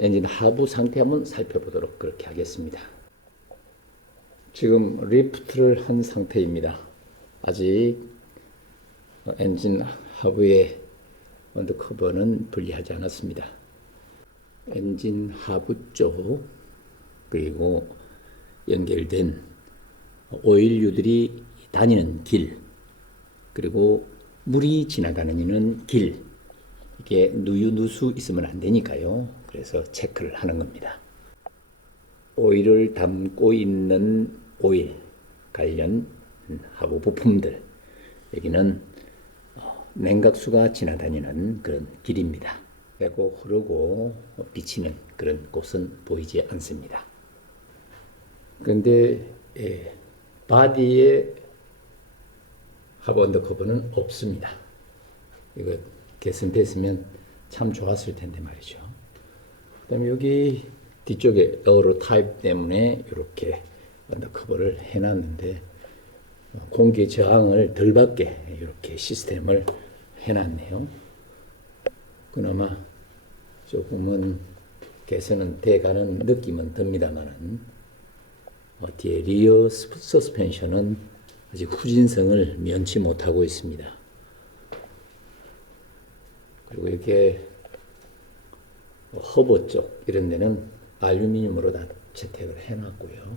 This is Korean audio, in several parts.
엔진 하부 상태 한번 살펴보도록 그렇게 하겠습니다. 지금 리프트를 한 상태입니다. 아직 엔진 하부의 언더커버는 분리하지 않았습니다. 엔진 하부 쪽 그리고 연결된 오일류들이 다니는 길 그리고 물이 지나가는 길 이게 누유누수 있으면 안 되니까요. 그래서 체크를 하는 겁니다. 오일을 담고 있는 오일 관련 하부 부품들 여기는 냉각수가 지나다니는 그런 길입니다. 빼고 흐르고 비치는 그런 곳은 보이지 않습니다. 그런데 바디에 하부 언더커버는 없습니다. 이거 개선됐으면 참 좋았을 텐데 말이죠. 그다음에 여기 뒤쪽에 에어로 타입 때문에 이렇게 언더커버를 해놨는데 공기 저항을 덜 받게 이렇게 시스템을 해놨네요. 그나마 조금은 개선은 돼가는 느낌은 듭니다만은 뒤에 리어 서스펜션은 아직 후진성을 면치 못하고 있습니다. 그리고 이렇게 허브 쪽 이런 데는 알루미늄으로 다 채택을 해놨고요.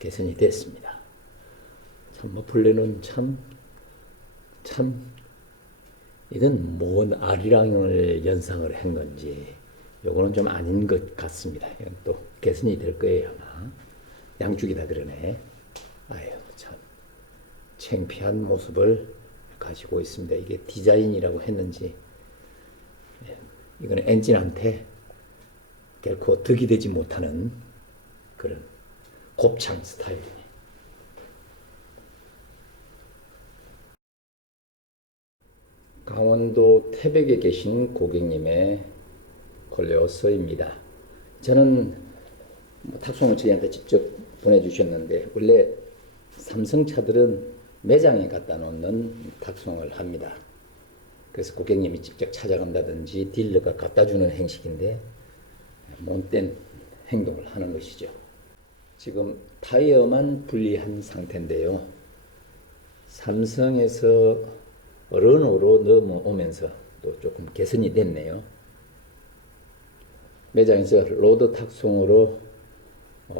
개선이 됐습니다. 참 머플러는 참 이건 뭔 아리랑을 연상을 한 건지 요거는 좀 아닌 것 같습니다. 이건 또 개선이 될 거예요 아마. 양쪽이 다 그러네. 아유 참 창피한 모습을 가지고 있습니다. 이게 디자인이라고 했는지 이거는 엔진한테 결코 득이 되지 못하는 그런 곱창 스타일이네. 강원도 태백에 계신 고객님의 콜레오서입니다. 저는 탁송을 저희한테 직접 보내주셨는데 원래 삼성차들은 매장에 갖다 놓는 탁송을 합니다. 그래서 고객님이 직접 찾아간다든지 딜러가 갖다 주는 행식인데 못된 행동을 하는 것이죠. 지금 타이어만 분리한 상태인데요. 삼성에서 르노로 넘어오면서 또 조금 개선이 됐네요. 매장에서 로드 탁송으로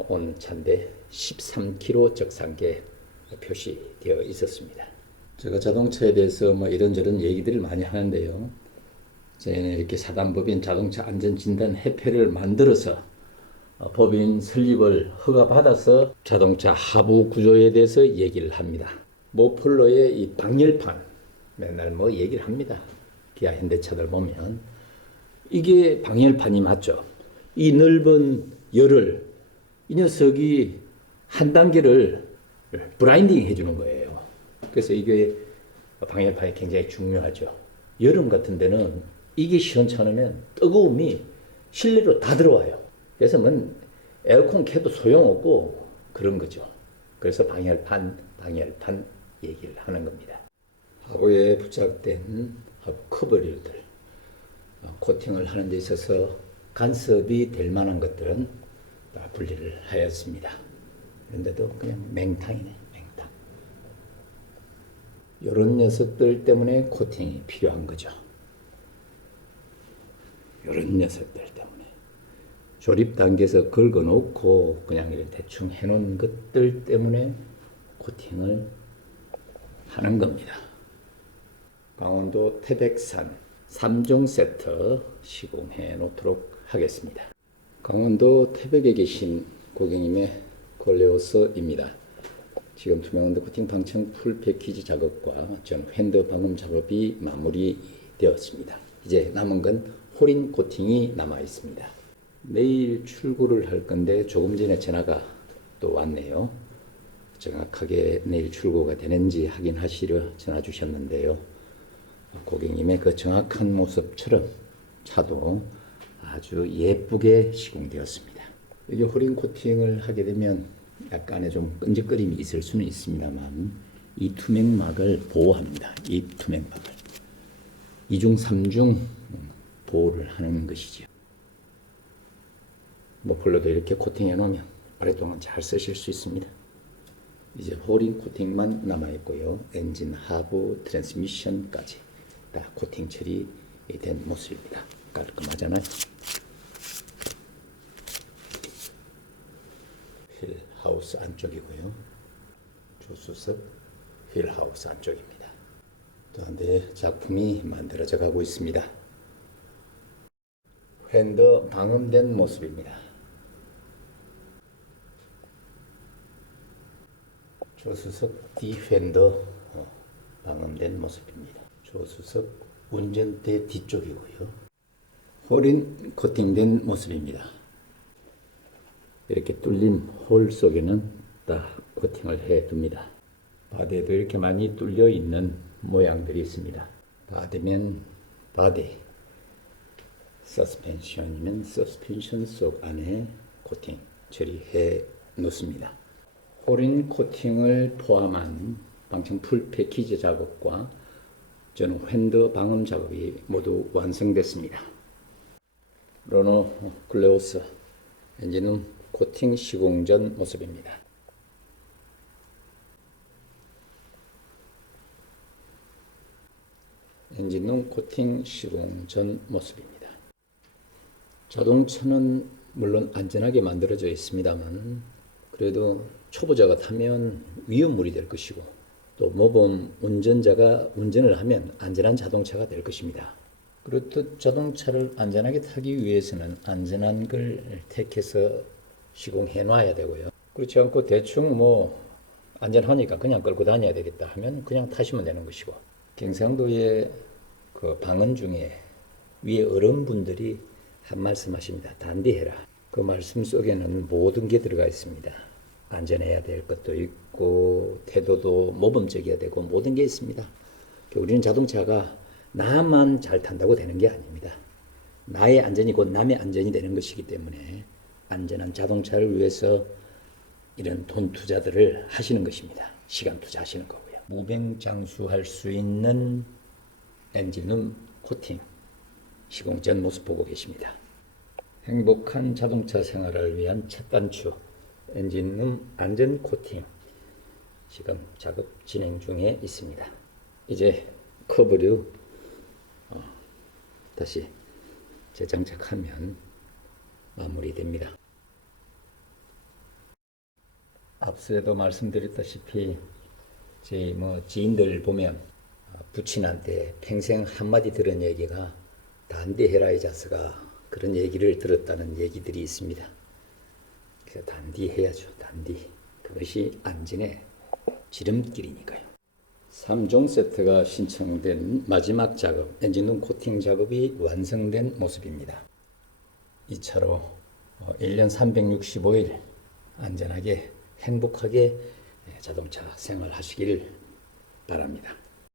온 차인데 13km 적상계 표시되어 있었습니다. 제가 자동차에 대해서 이런저런 얘기들을 많이 하는데요. 저희는 이렇게 사단법인 자동차 안전진단 협회를 만들어서 법인 설립을 허가받아서 자동차 하부 구조에 대해서 얘기를 합니다. 머플러의 이 방열판 맨날 얘기를 합니다. 기아 현대차들 보면 이게 방열판이 맞죠. 이 넓은 열을 이 녀석이 한 단계를 브라인딩 해주는 거예요. 그래서 이게 방열판이 굉장히 중요하죠. 여름 같은 데는 이게 시원찮으면 뜨거움이 실내로 다 들어와요. 그래서 에어컨 켜도 소용없고 그런 거죠. 그래서 방열판 얘기를 하는 겁니다. 하부에 부착된 하부 커버류들 코팅을 하는 데 있어서 간섭이 될 만한 것들은 다 분리를 하였습니다. 그런데도 그냥 맹탕이네. 맹탕. 이런 녀석들 때문에 코팅이 필요한 거죠. 이런 녀석들 때문에 조립 단계에서 긁어놓고 그냥 이렇게 대충 해놓은 것들 때문에 코팅을 하는 겁니다. 강원도 태백산 3종 세트 시공해 놓도록 하겠습니다. 강원도 태백에 계신 고객님의 콜레오서입니다. 지금 투명 언더 코팅 방청 풀 패키지 작업과 전 휀더 방음 작업이 마무리되었습니다. 이제 남은 건 홀인 코팅이 남아 있습니다. 내일 출고를 할 건데 조금 전에 전화가 또 왔네요. 정확하게 내일 출고가 되는지 확인하시려 전화 주셨는데요. 고객님의 그 정확한 모습처럼 차도 아주 예쁘게 시공되었습니다. 이게 홀인 코팅을 하게 되면 약간의 좀 끈적거림이 있을 수는 있습니다만 이 투명막을 보호합니다. 이 투명막을 2중 3중 보호를 하는 것이죠. 머플러도 이렇게 코팅해 놓으면 오랫동안 잘 쓰실 수 있습니다. 이제 홀인 코팅만 남아 있고요. 엔진 하부 트랜스미션까지 다 코팅 처리된 모습입니다. 깔끔하잖아요. 휠 하우스 안쪽이고요. 조수석 휠 하우스 안쪽입니다. 또 한 대의 작품이 만들어져 가고 있습니다. 휀더 방음된 모습입니다. 조수석 디펜더 방음된 모습입니다. 조수석 운전대 뒤쪽이고요. 홀인 코팅된 모습입니다. 이렇게 뚫린 홀 속에는 다 코팅을 해 둡니다. 바디에도 이렇게 많이 뚫려 있는 모양들이 있습니다. 바디면 바디, 서스펜션이면 서스펜션 속 안에 코팅 처리해 놓습니다. 홀인 코팅을 포함한 방청 풀 패키지 작업과 저는 휀더 방음 작업이 모두 완성됐습니다. 르노 클레오스 엔진은 코팅 시공 전 모습입니다. 엔진은 코팅 시공 전 모습입니다. 자동차는 물론 안전하게 만들어져 있습니다만 그래도 초보자가 타면 위험물이 될 것이고 또 모범 운전자가 운전을 하면 안전한 자동차가 될 것입니다. 그렇듯 자동차를 안전하게 타기 위해서는 안전한 걸 택해서 시공해 놔야 되고요. 그렇지 않고 대충 안전하니까 그냥 끌고 다녀야 되겠다 하면 그냥 타시면 되는 것이고, 경상도의 그 방언 중에 위에 어른분들이 한 말씀 하십니다. 단디해라. 그 말씀 속에는 모든 게 들어가 있습니다. 안전해야 될 것도 있고 태도도 모범적이어야 되고 모든 게 있습니다. 우리는 자동차가 나만 잘 탄다고 되는 게 아닙니다. 나의 안전이 곧 남의 안전이 되는 것이기 때문에 안전한 자동차를 위해서 이런 돈 투자들을 하시는 것입니다. 시간 투자하시는 거고요. 무병장수할 수 있는 엔진룸 코팅 시공 전 모습 보고 계십니다. 행복한 자동차 생활을 위한 첫 단추 엔진룸 안전 코팅 지금 작업 진행 중에 있습니다. 이제 커브류 다시 재장착하면 마무리됩니다. 앞서도 말씀드렸다시피 저희 지인들 보면 부친한테 평생 한마디 들은 얘기가 단디해라 이 자스가 그런 얘기를 들었다는 얘기들이 있습니다. 그래서 단디해야죠. 단디. 그것이 안전의 지름길이니까요. 3종 세트가 신청된 마지막 작업, 엔진룸 코팅 작업이 완성된 모습입니다. 이 차로 1년 365일 안전하게 행복하게 자동차 생활하시길 바랍니다.